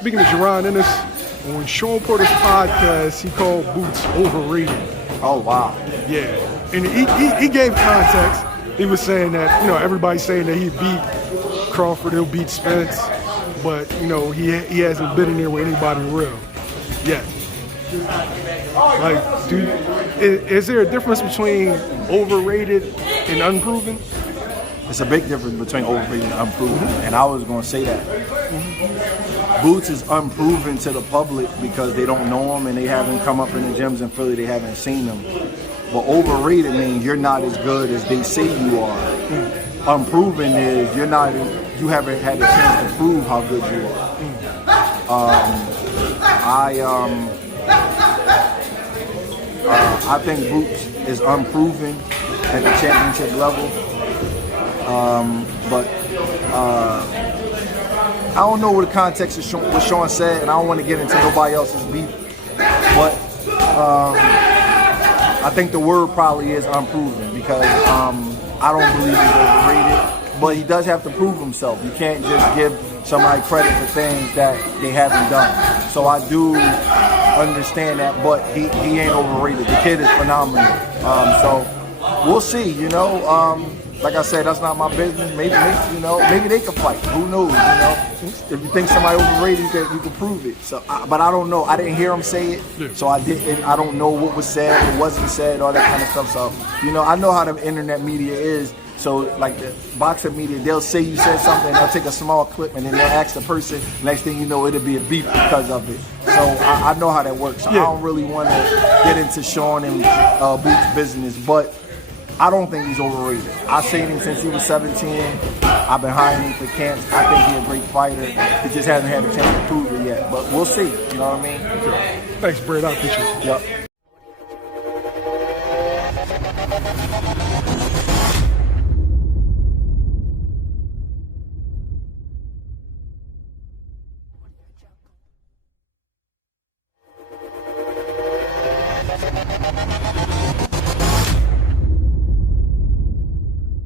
speaking to Jaron Ennis, on Shawn Porter's podcast, he called Boots overrated. Oh, wow. Yeah, and he gave context. He was saying that, everybody's saying that he beat Crawford, he'll beat Spence, but, he hasn't been in there with anybody real yet. Like, dude, is there a difference between overrated and unproven? It's a big difference between overrated and unproven, and I was going to say that. Boots is unproven to the public because they don't know him and they haven't come up in the gyms in Philly, they haven't seen him. But overrated means you're not as good as they say you are. Unproven is you haven't had a chance to prove how good you are. I think Boots is unproven at the championship level. But I don't know what the context of what Shawn said, and I don't want to get into nobody else's beef. But I think the word probably is unproven because I don't believe he's overrated. But he does have to prove himself. You can't just give somebody credit for things that they haven't done. So I do understand that, but he ain't overrated. The kid is phenomenal. So we'll see. Like I said, that's not my business. Maybe they can fight. Who knows? If you think somebody overrated, you can prove it. So, but I don't know. I didn't hear him say it, so I didn't. I don't know what was said, what wasn't said, all that kind of stuff. So, I know how the internet media is. So, like the boxing media, they'll say you said something, they'll take a small clip, and then they'll ask the person. Next thing you know, it'll be a beef because of it. So I know how that works. So I don't really want to get into Shawn and Boots' business, but I don't think he's overrated. I've seen him since he was 17. I've been hiring him for camps. I think he's a great fighter. He just hasn't had a chance to prove it yet. But we'll see. You know what I mean? Okay. Thanks, Brad. I appreciate it. Yep.